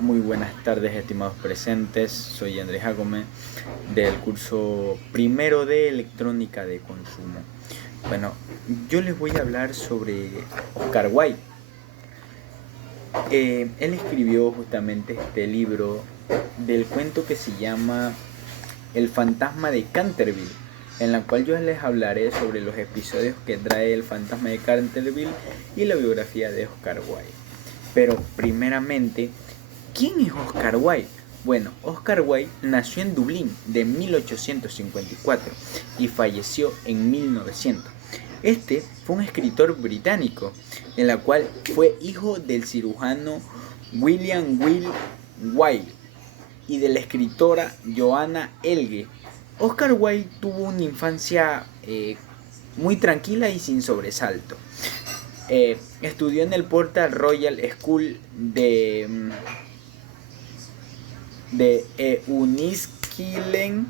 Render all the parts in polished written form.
Muy buenas tardes, estimados presentes. Soy Andrés Jacome del curso primero de electrónica de consumo. Bueno, yo les voy a hablar sobre Oscar Wilde. Él escribió justamente este libro del cuento que se llama El fantasma de Canterville, en la cual yo les hablaré sobre los episodios que trae el fantasma de Canterville y la biografía de Oscar Wilde. Pero primeramente, ¿quién es Oscar Wilde? Bueno, Oscar Wilde nació en Dublín de 1854 y falleció en 1900. Este fue un escritor británico, en la cual fue hijo del cirujano William Will Wilde y de la escritora Joanna Elge. Oscar Wilde tuvo una infancia muy tranquila y sin sobresalto. Estudió en el Portal Royal School de Enniskillen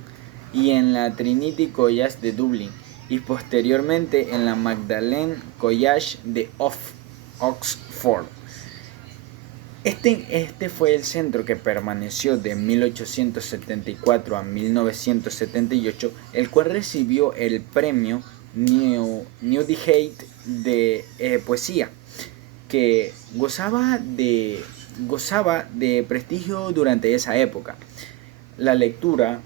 y en la Trinity College de Dublín, y posteriormente en la Magdalen College de Oxford. Este fue el centro que permaneció de 1874 a 1978, el cual recibió el premio Newdigate de poesía, que gozaba de prestigio durante esa época. La lectura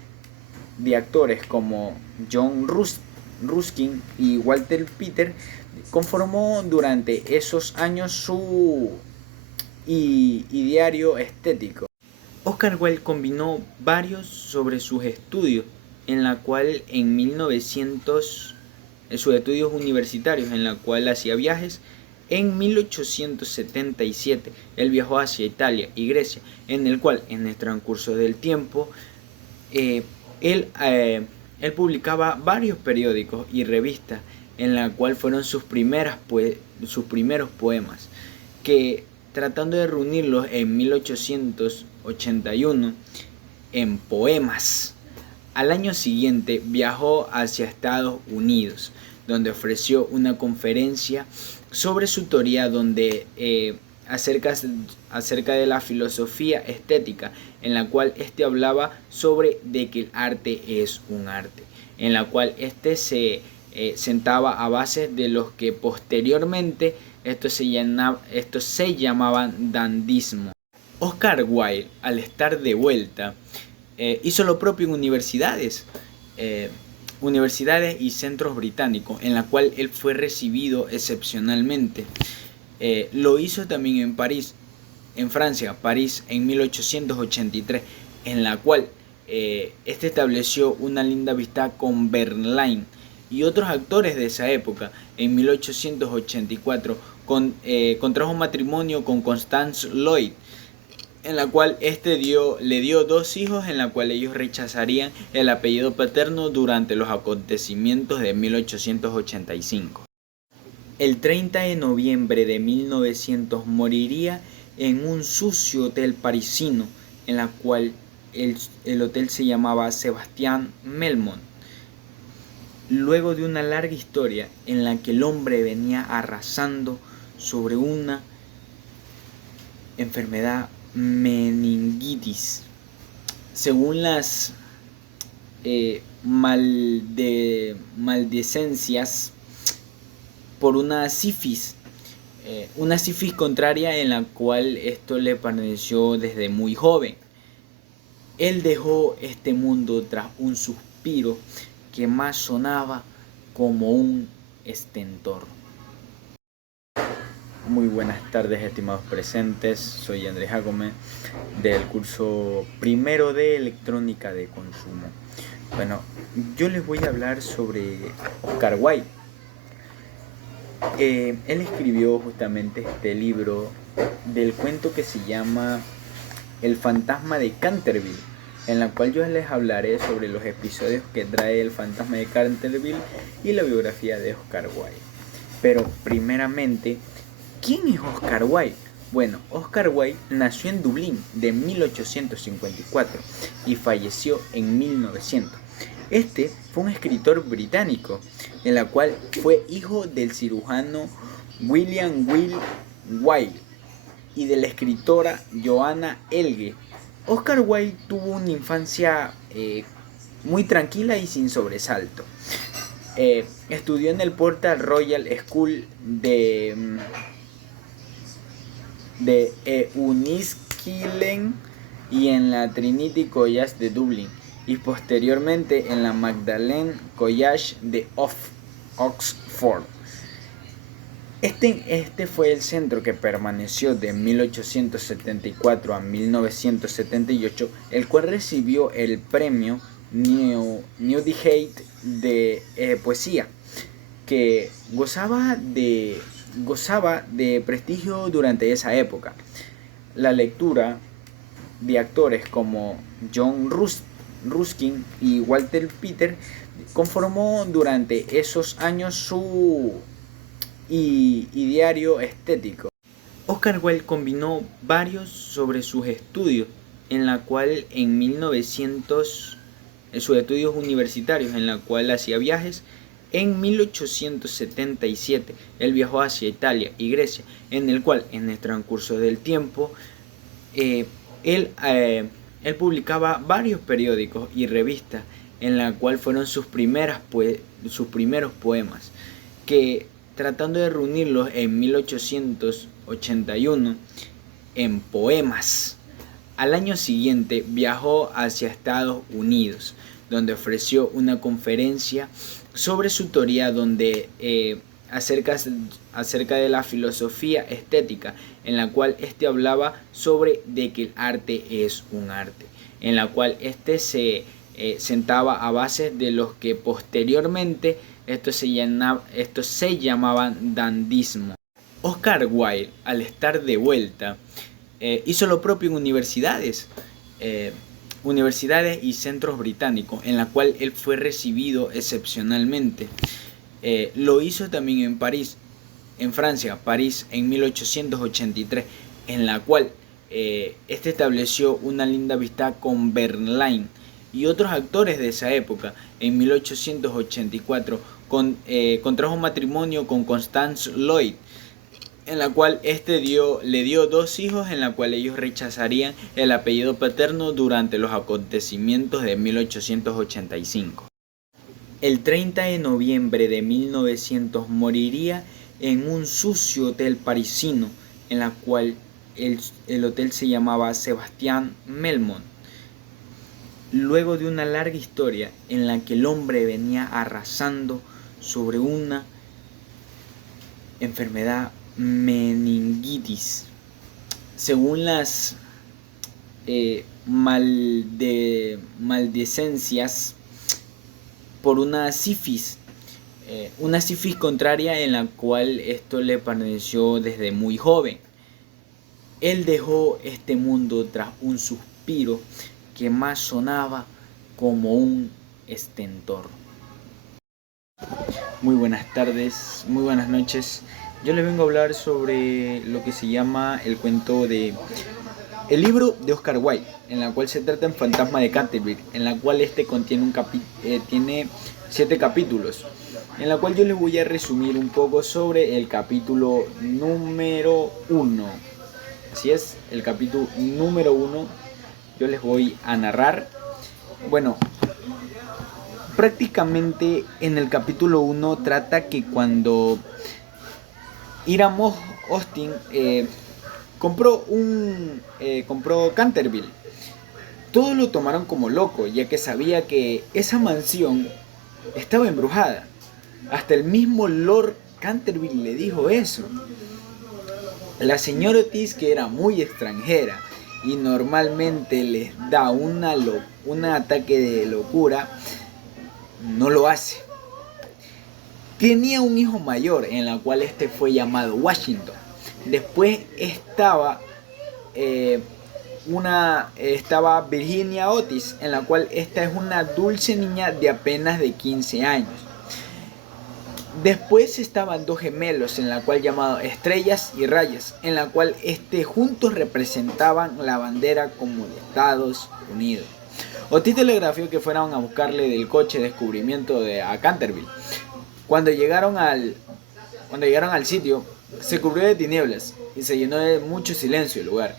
de actores como John Ruskin y Walter Peter conformó durante esos años su diario estético. Oscar Wilde combinó varios sobre sus estudios, en la cual en 1900 sus estudios universitarios, en la cual hacía viajes. En 1877 él viajó hacia Italia y Grecia, en el cual en el transcurso del tiempo eh, él, eh, él publicaba varios periódicos y revistas, en la cual fueron sus primeros poemas, que tratando de reunirlos en 1881 en poemas. Al año siguiente viajó hacia Estados Unidos, donde ofreció una conferencia sobre su teoría acerca de la filosofía estética, en la cual hablaba sobre de que el arte es un arte, en la cual se sentaba a base de los que posteriormente esto se llamaban dandismo. Oscar Wilde, al estar de vuelta, hizo lo propio en eh, universidades y centros británicos, en la cual él fue recibido excepcionalmente. Lo hizo también en París, en Francia, París en 1883, en la cual estableció una linda amistad con Verlaine y otros actores de esa época. En 1884 contrajo matrimonio con Constance Lloyd, en la cual le dio dos hijos, en la cual ellos rechazarían el apellido paterno durante los acontecimientos de 1885. El 30 de noviembre de 1900 moriría en un sucio hotel parisino, en la cual el hotel se llamaba Sebastián Melmont. Luego de una larga historia en la que el hombre venía arrasando sobre una enfermedad meningitis, según las maldecencias por una sífilis contraria, en la cual esto le padeció desde muy joven. Él dejó este mundo tras un suspiro que más sonaba como un estentor. Muy buenas tardes, estimados presentes. Soy Andrés Jacome del curso primero de electrónica de consumo. Bueno, yo les voy a hablar sobre Oscar Wilde. Él escribió justamente este libro del cuento que se llama El fantasma de Canterville, en la cual yo les hablaré sobre los episodios que trae el fantasma de Canterville y la biografía de Oscar Wilde. Pero primeramente, ¿quién es Oscar Wilde? Bueno, Oscar Wilde nació en Dublín de 1854 y falleció en 1900. Este fue un escritor británico, en la cual fue hijo del cirujano William Will Wilde y de la escritora Johanna Elge. Oscar Wilde tuvo una infancia muy tranquila y sin sobresalto. Estudió en el Portal Royal School de Enniskillen y en la Trinity College de Dublín, y posteriormente en la Magdalen College de Oxford. Este fue el centro que permaneció de 1874 a 1978, el cual recibió el premio Newdigate de poesía, que gozaba de prestigio durante esa época. La lectura de actores como John Ruskin y Walter Peter conformó durante esos años su ideario estético. Oscar Wilde combinó varios sobre sus estudios, en la cual sus estudios universitarios, en la cual hacía viajes. En 1877 él viajó hacia Italia y Grecia, en el cual en el transcurso del tiempo él publicaba varios periódicos y revistas, en la cual fueron sus primeros poemas, que tratando de reunirlos en 1881 en poemas. Al año siguiente viajó hacia Estados Unidos, donde ofreció una conferencia sobre su teoría acerca de la filosofía estética, en la cual hablaba sobre de que el arte es un arte, en la cual se sentaba a base de los que posteriormente estos se llamaban dandismo. Oscar Wilde, al estar de vuelta, hizo lo propio en universidades y centros británicos, en la cual él fue recibido excepcionalmente. Lo hizo también en París, en Francia, París, en 1883, en la cual estableció una linda amistad con Verlaine y otros actores de esa época. En 1884 contrajo matrimonio con Constance Lloyd, en la cual le dio 2 hijos, en la cual ellos rechazarían el apellido paterno durante los acontecimientos de 1885. El 30 de noviembre de 1900 moriría en un sucio hotel parisino, en la cual el hotel se llamaba Sebastian Melmont, luego de una larga historia en la que el hombre venía arrasando sobre una enfermedad meningitis, según las maldecencias por una sífilis contraria, en la cual esto le padeció desde muy joven. Él dejó este mundo tras un suspiro que más sonaba como un estentor. Muy buenas tardes, muy buenas noches. Yo les vengo a hablar sobre lo que se llama el el libro de Oscar Wilde, en la cual se trata en Fantasma de Canterbury, en la cual contiene tiene 7 capítulos, en la cual yo les voy a resumir un poco sobre el capítulo número 1. Así es, el capítulo número 1 yo les voy a narrar. Bueno, prácticamente en el capítulo 1 trata que cuando Hiram Austin compró Canterville, todos lo tomaron como loco, ya que sabía que esa mansión estaba embrujada. Hasta el mismo Lord Canterville le dijo eso. La señora Otis, que era muy extranjera y normalmente les da un ataque de locura, no lo hace. Tenía un hijo mayor, en la cual fue llamado Washington. Después estaba Virginia Otis, en la cual esta es una dulce niña de apenas de 15 años. Después estaban 2 gemelos, en la cual llamado Estrellas y Rayas, en la cual juntos representaban la bandera como de Estados Unidos. Otis telegrafió que fueran a buscarle del coche descubrimiento a Canterville. Cuando llegaron al sitio, se cubrió de tinieblas y se llenó de mucho silencio el lugar.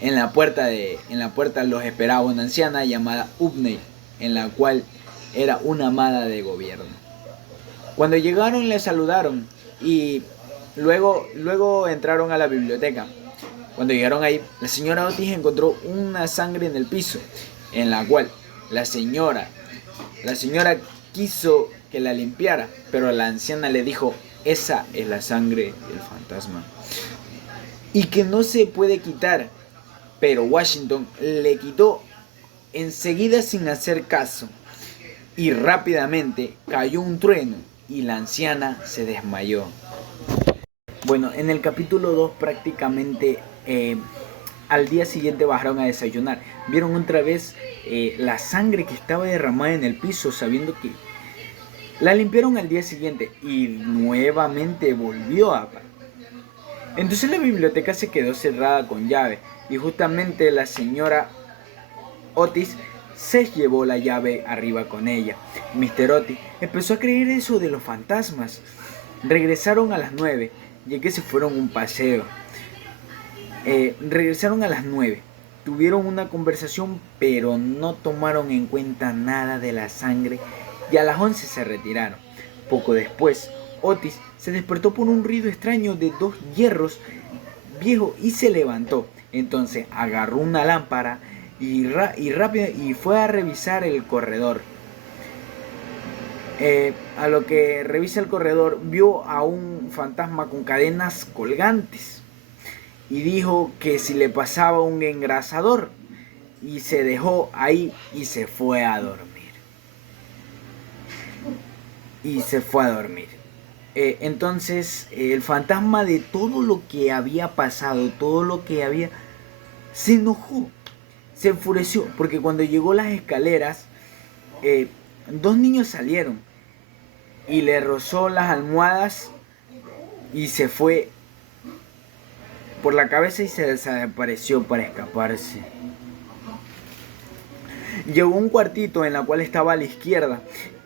En la puerta los esperaba una anciana llamada Upney, en la cual era una amada de gobierno. Cuando llegaron le saludaron y luego entraron a la biblioteca. Cuando llegaron ahí, la señora Otis encontró una sangre en el piso, en la cual la señora quiso que la limpiara, pero la anciana le dijo: esa es la sangre del fantasma y que no se puede quitar. Pero Washington le quitó enseguida sin hacer caso, y rápidamente cayó un trueno y la anciana se desmayó. Bueno, en el capítulo 2 prácticamente al día siguiente bajaron a desayunar. Vieron otra vez la sangre que estaba derramada en el piso, sabiendo que la limpiaron al día siguiente y nuevamente volvió a... Entonces la biblioteca se quedó cerrada con llave y justamente la señora Otis se llevó la llave arriba con ella. Mr. Otis empezó a creer eso de los fantasmas. Regresaron a las 9, ya que se fueron un paseo. Regresaron a las 9. Tuvieron una conversación, pero no tomaron en cuenta nada de la sangre y a las 11 se retiraron. Poco después, Otis se despertó por un ruido extraño de 2 hierros viejos y se levantó. Entonces agarró una lámpara y fue a revisar el corredor. A lo que revisa el corredor, vio a un fantasma con cadenas colgantes y dijo que si le pasaba un engrasador, y se dejó ahí y se fue a dormir. Entonces el fantasma, de todo lo que había pasado, se enojó, se enfureció, porque cuando llegó las escaleras, 2 niños salieron y le rozó las almohadas y se fue por la cabeza y se desapareció para escaparse. Llegó a un cuartito en la cual estaba a la izquierda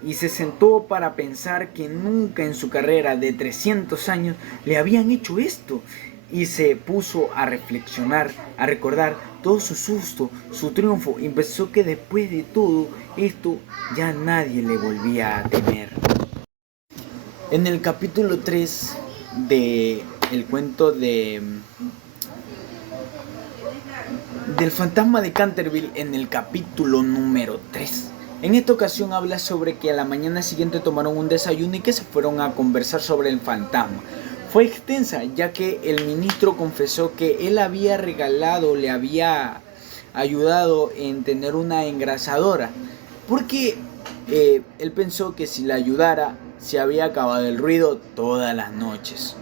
y se sentó para pensar que nunca en su carrera de 300 años le habían hecho esto, y se puso a reflexionar, a recordar todo su susto, su triunfo, y pensó que después de todo esto ya nadie le volvía a temer. En el capítulo 3 de el cuento del fantasma de Canterville, en el capítulo número 3, en esta ocasión habla sobre que a la mañana siguiente tomaron un desayuno y que se fueron a conversar sobre el fantasma. Fue extensa, ya que el ministro confesó que él le había ayudado en tener una engrasadora, porque él pensó que si la ayudara se había acabado el ruido todas las noches.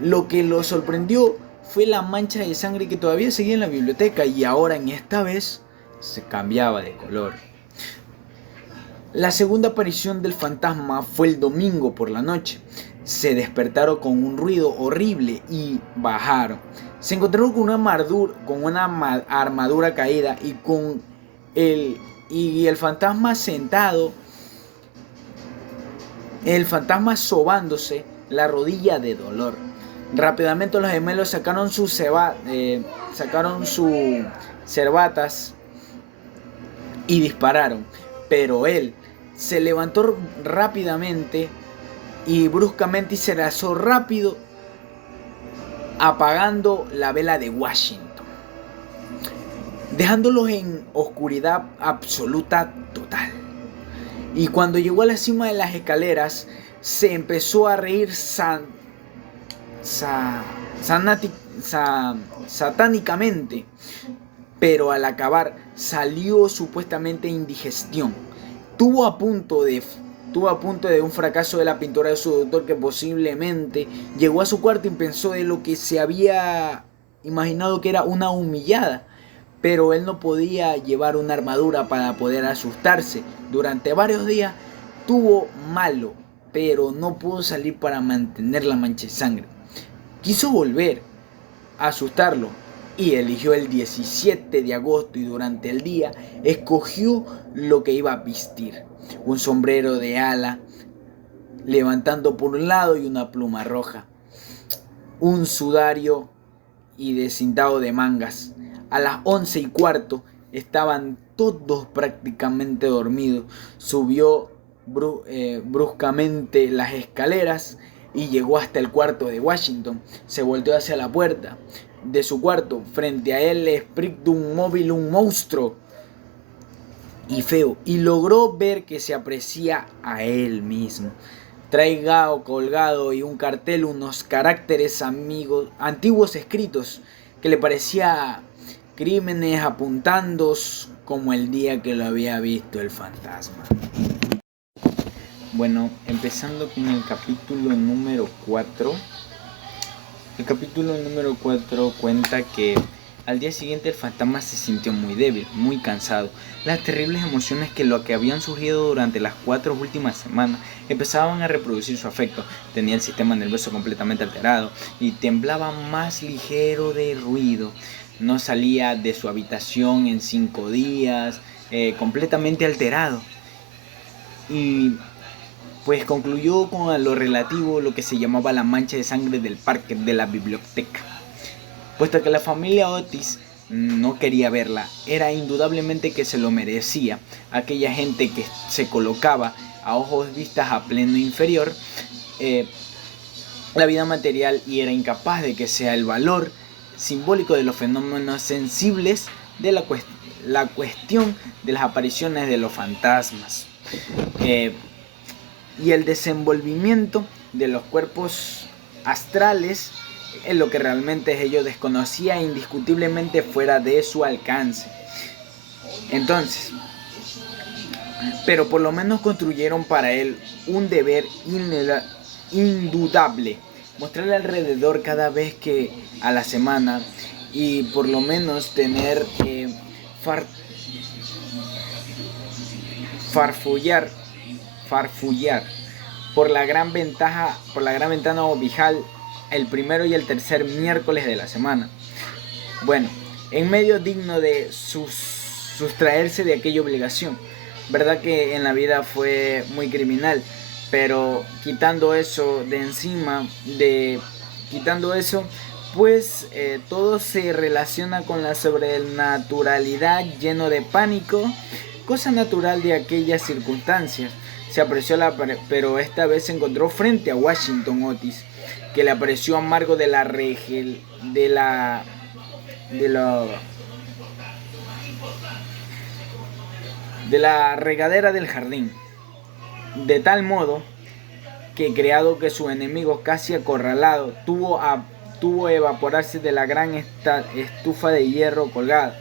Lo que lo sorprendió fue la mancha de sangre que todavía seguía en la biblioteca, y ahora en esta vez se cambiaba de color. La segunda aparición del fantasma fue el domingo por la noche. Se despertaron con un ruido horrible y bajaron. Se encontraron con una armadura caída y el fantasma sentado, el fantasma sobándose la rodilla de dolor. Rápidamente los gemelos sacaron sus cerbatas y dispararon, pero él se levantó rápidamente y bruscamente se lanzó rápido, apagando la vela de Washington, dejándolos en oscuridad absoluta total. Y cuando llegó a la cima de las escaleras, se empezó a reír satánicamente, pero al acabar salió supuestamente indigestión. Estuvo a punto de un fracaso de la pintura de su doctor, que posiblemente llegó a su cuarto y pensó de lo que se había imaginado que era una humillada, pero él no podía llevar una armadura para poder asustarse. Durante varios días estuvo malo, pero no pudo salir para mantener la mancha de sangre. Quiso volver a asustarlo y eligió el 17 de agosto y durante el día escogió lo que iba a vestir: un sombrero de ala levantando por un lado y una pluma roja. un sudario y descintado de mangas. A las 11:15 estaban todos prácticamente dormidos. Subió bruscamente las escaleras y llegó hasta el cuarto de Washington. Se volteó hacia la puerta de su cuarto. Frente a él, Spiritum móvil, un monstruo y feo, y logró ver que se aprecia a él mismo. Traigado colgado y un cartel, unos caracteres antiguos escritos que le parecía crímenes apuntando como el día que lo había visto el fantasma. Bueno, empezando con el capítulo número 4. El capítulo número 4 cuenta que al día siguiente el fantasma se sintió muy débil, muy cansado. Las terribles emociones que habían surgido durante las 4 últimas semanas empezaban a reproducir su afecto. Tenía el sistema nervioso completamente alterado y temblaba más ligero de ruido. No salía de su habitación en 5 días, completamente alterado. Y pues concluyó con lo relativo, lo que se llamaba la mancha de sangre del parque de la biblioteca. Puesto que la familia Otis no quería verla, era indudablemente que se lo merecía. Aquella gente que se colocaba a ojos vistas a pleno inferior la vida material y era incapaz de que sea el valor simbólico de los fenómenos sensibles de la cuestión de las apariciones de los fantasmas y el desenvolvimiento de los cuerpos astrales, en lo que realmente ellos desconocía indiscutiblemente fuera de su alcance. Entonces, pero por lo menos construyeron para él un deber indudable, mostrarle alrededor cada vez que a la semana y por lo menos tener farfullar por la gran ventana ovijal el primero y el tercer miércoles de la semana. Bueno, en medio digno de sustraerse de aquella obligación. Verdad que en la vida fue muy criminal, pero quitando eso, pues todo se relaciona con la sobrenaturalidad, lleno de pánico, cosa natural de aquellas circunstancias. Se apreció pero esta vez se encontró frente a Washington Otis, que le apareció amargo de la regadera del jardín, de tal modo que creado que su enemigo, casi acorralado, tuvo evaporarse de la gran estufa de hierro colgada.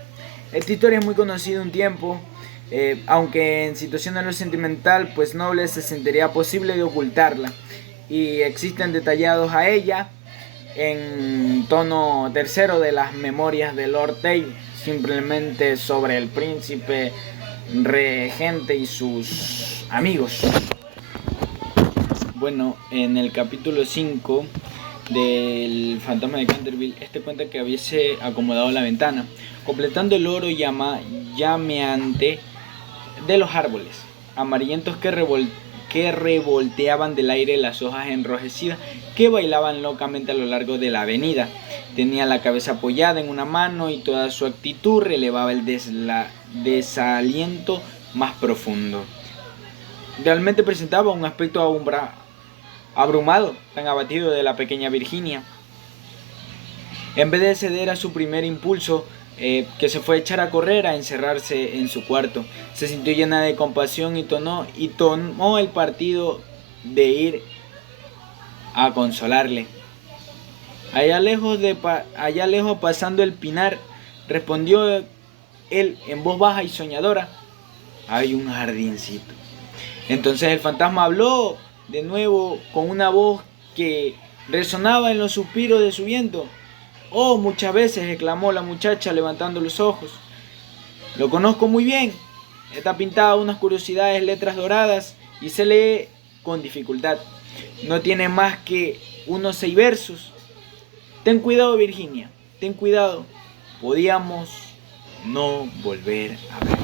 Esta historia es muy conocida un tiempo, aunque en situación de lo sentimental pues noble se sentiría posible de ocultarla, y existen detallados a ella en tono tercero de las memorias de Lord Tale, simplemente sobre el príncipe regente y sus amigos. Bueno, en el capítulo 5 del fantasma de Canterville, cuenta que hubiese acomodado la ventana, completando el oro llameante de los árboles amarillentos que revolteaban del aire las hojas enrojecidas que bailaban locamente a lo largo de la avenida. Tenía la cabeza apoyada en una mano y toda su actitud relevaba el desaliento más profundo. Realmente presentaba un aspecto abrumado, tan abatido de la pequeña Virginia. En vez de ceder a su primer impulso, que se fue a echar a correr, a encerrarse en su cuarto, se sintió llena de compasión y tomó el partido de ir a consolarle. Allá lejos pasando el pinar, respondió él en voz baja y soñadora: hay un jardincito. Entonces el fantasma habló de nuevo con una voz que resonaba en los suspiros de su viento. Oh, muchas veces, exclamó la muchacha levantando los ojos. Lo conozco muy bien. Está pintada unas curiosidades letras doradas y se lee con dificultad. No tiene más que unos 6 versos. Ten cuidado, Virginia, ten cuidado. Podíamos no volver a ver.